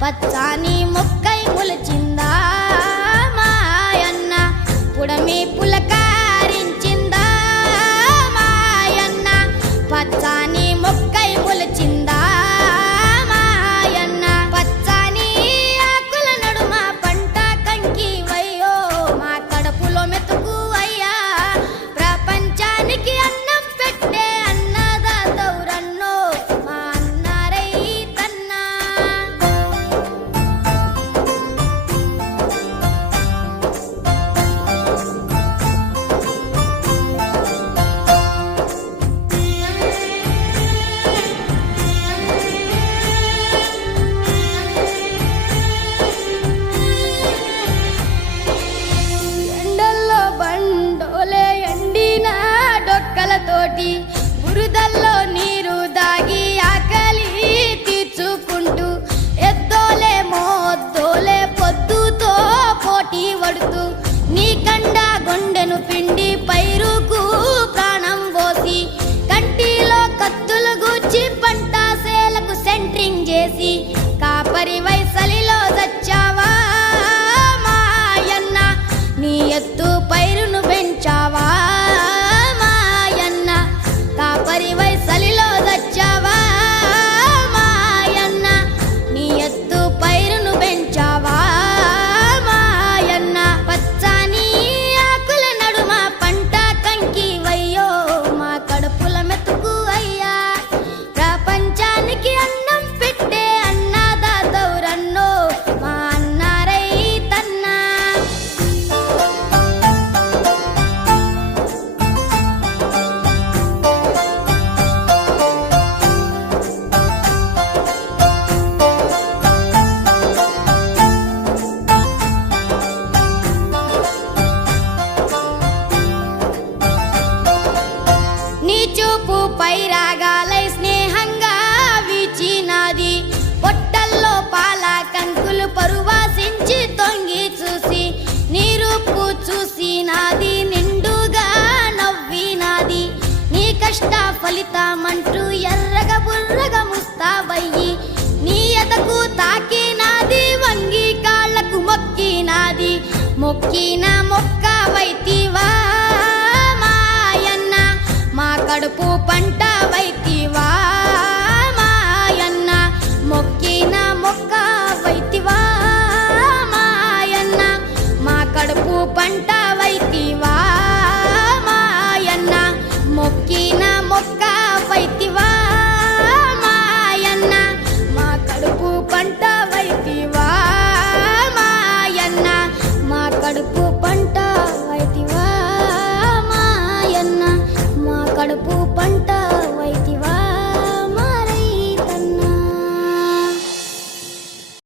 పచ్చాని మొక్కై ములచిందా మాయన్న పుడమి పులకారించిందా మాయన్న పచ్చాని మొక్కై ములచిందా మాయన్న పచ్చాని ఆకుల నడుమ పంట కంకి వయ్యో మా కడుపులో మెతుకు అయ్యా ప్రపంచానికి అన్నం పెట్టే అన్నదాతౌరన్నో మా అన్న రైతన్న. ఎండల్లో బండోలే ఎండిన డొక్కలతోటి బురదల్లో నీరు దాగి ఆకలి తీర్చుకుంటూ ఎద్దోలే మోద్దోలే పొద్దుతో పోటీ పడుతూ నీ కండ గొండెను పిండి పైరుకు ప్రాణం పోసి కంటిలో కత్తులు గూర్చి పంట సేలకు సెంట్రింగ్ చేసి కాపరి వైసలిలో చచ్చావా మాయన్న నీ ఎత్తు పైరును పెంచావా మాయన్న కాపరి వైసలిలో చచ్చావా మాయన్న నీ ఎత్తు పైరును పెంచావా మాయన్న పచ్చాని ఆకుల నడుమ పంట కంకి వయ్యో మా కడుపుల మెతుకు అయ్యా ప్రపంచానికి అన్నం పెట్టే అన్నదాతౌరన్నో మా అన్న రైతన్న. నీ చూపు పైరాగాలై స్నేహంగా వీచినాది పొట్టల్లో పాల కంకులు పరువాసించి తొంగి చూసి నీ రూపు చూసినాది నిండుగా నవ్వినాది నీ కష్ట ఫలితమంటూ ఎర్రగ బుర్రగ ముస్తావయ్యి నీ ఎదకు తాకినాది వంగి కాళ్ళకు మొక్కినాది మొక్కిన మొక్క వైతివా మాయన్న మా కడుపు పంట వై